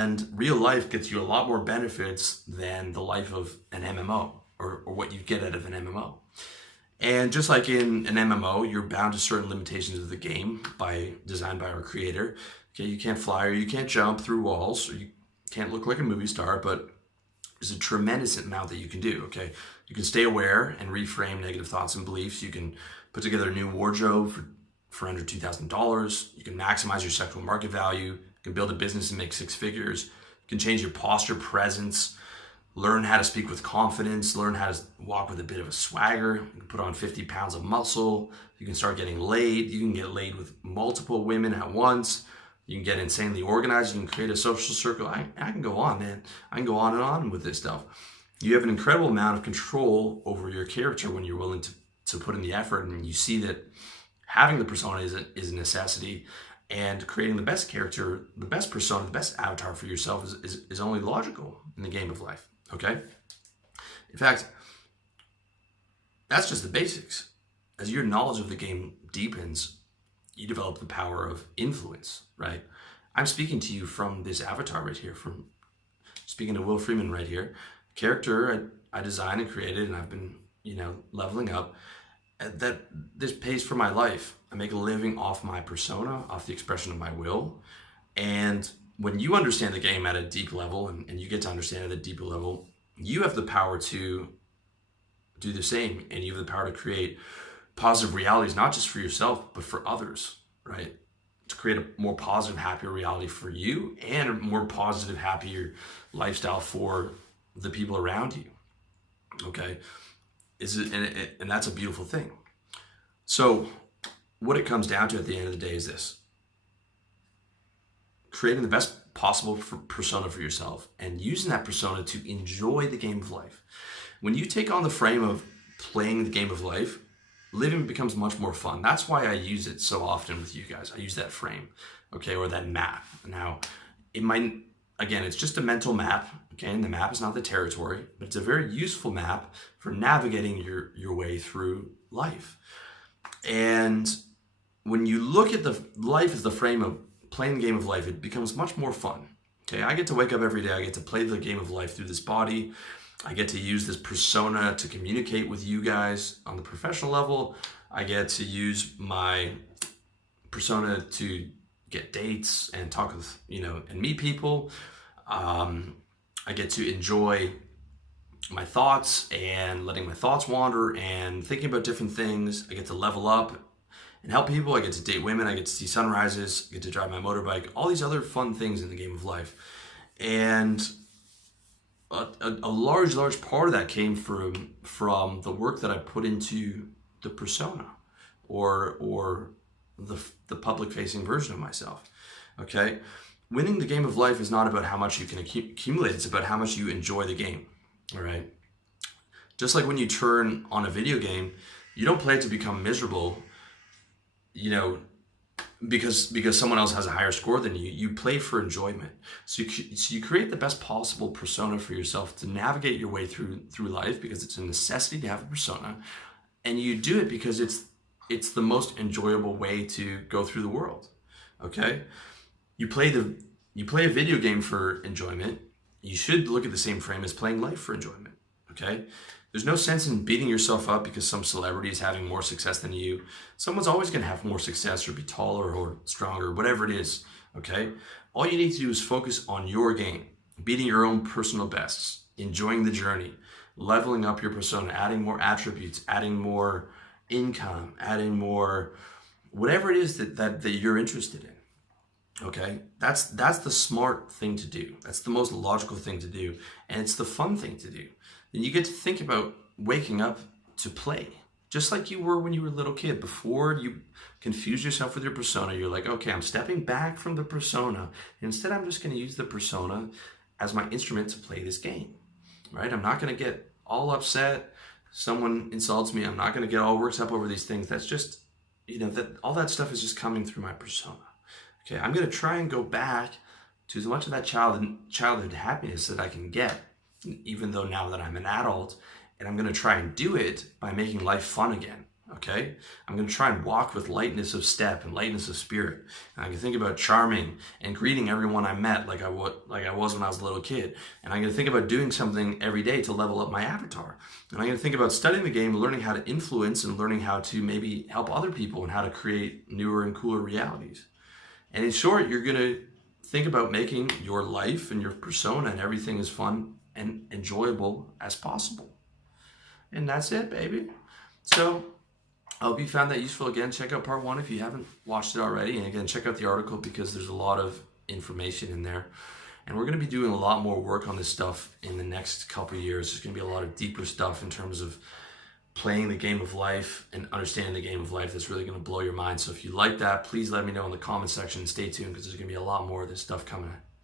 And real life gets you a lot more benefits than the life of an MMO or what you get out of an MMO. And just like in an MMO, you're bound to certain limitations of the game designed by our creator. Okay, you can't fly or you can't jump through walls, or you can't look like a movie star, but there's a tremendous amount that you can do, okay? You can stay aware and reframe negative thoughts and beliefs. You can put together a new wardrobe for under $2,000. You can maximize your sexual market value. You can build a business and make 6 figures. You can change your posture, presence, learn how to speak with confidence, learn how to walk with a bit of a swagger. You can put on 50 pounds of muscle. You can start getting laid. You can get laid with multiple women at once. You can get insanely organized. You can create a social circle. I can go on, man. I can go on and on with this stuff. You have an incredible amount of control over your character when you're willing to put in the effort, and you see that having the persona is a necessity, and creating the best character, the best persona, the best avatar for yourself is only logical in the game of life, okay? In fact, that's just the basics. As your knowledge of the game deepens, you develop the power of influence, right? I'm speaking to you from this avatar right here, from speaking to Will Freemen right here. Character I designed and created, and I've been, leveling up. That this pays for my life. I make a living off my persona, off the expression of my will. And when you understand the game at a deep level, and you get to understand it at a deeper level, you have the power to do the same, and you have the power to create positive realities, not just for yourself, but for others, right? To create a more positive, happier reality for you, and a more positive, happier lifestyle for the people around you, okay? And that's a beautiful thing. So what it comes down to at the end of the day is this: creating the best possible persona for yourself and using that persona to enjoy the game of life. When you take on the frame of playing the game of life, living becomes much more fun. That's why I use it so often with you guys. I use that frame, okay, or that map. Now, it's just a mental map, okay, and the map is not the territory, but it's a very useful map for navigating your way through life. And when you look at the life as the frame of playing the game of life, it becomes much more fun, okay? I get to wake up every day, I get to play the game of life through this body, I get to use this persona to communicate with you guys on the professional level, I get to use my persona to get dates and talk with, and meet people. I get to enjoy my thoughts and letting my thoughts wander and thinking about different things. I get to level up and help people. I get to date women. I get to see sunrises. I get to drive my motorbike. All these other fun things in the game of life. And a large part of that came from the work that I put into the persona or the public-facing version of myself, okay? Winning the game of life is not about how much you can accumulate, it's about how much you enjoy the game, all right? Just like when you turn on a video game, you don't play it to become miserable, because someone else has a higher score than you. You play for enjoyment. So you create the best possible persona for yourself to navigate your way through life, because it's a necessity to have a persona, and you do it because it's the most enjoyable way to go through the world, okay? You play a video game for enjoyment. You should look at the same frame as playing life for enjoyment, okay? There's no sense in beating yourself up because some celebrity is having more success than you. Someone's always going to have more success or be taller or stronger, whatever it is, okay? All you need to do is focus on your game, beating your own personal bests, enjoying the journey, leveling up your persona, adding more attributes, adding more income, adding more, whatever it is that you're interested in, okay? That's the smart thing to do. That's the most logical thing to do, and it's the fun thing to do. Then you get to think about waking up to play, just like you were when you were a little kid. Before you confuse yourself with your persona, you're like, okay, I'm stepping back from the persona. Instead, I'm just going to use the persona as my instrument to play this game, right? I'm not going to get all upset. Someone insults me. I'm not going to get all worked up over these things. That's just, all that stuff is just coming through my persona. Okay, I'm going to try and go back to as much of that childhood happiness that I can get, even though now that I'm an adult, and I'm going to try and do it by making life fun again, Okay, I'm going to try and walk with lightness of step and lightness of spirit. And I can think about charming and greeting everyone I met like I was when I was a little kid. And I'm going to think about doing something every day to level up my avatar. And I'm going to think about studying the game, learning how to influence and learning how to maybe help other people and how to create newer and cooler realities. And in short, you're going to think about making your life and your persona and everything as fun and enjoyable as possible. And that's it, baby. So I hope you found that useful. Again, check out part 1 if you haven't watched it already. And again, check out the article because there's a lot of information in there. And we're going to be doing a lot more work on this stuff in the next couple of years. There's going to be a lot of deeper stuff in terms of playing the game of life and understanding the game of life that's really going to blow your mind. So if you like that, please let me know in the comment section and stay tuned because there's going to be a lot more of this stuff coming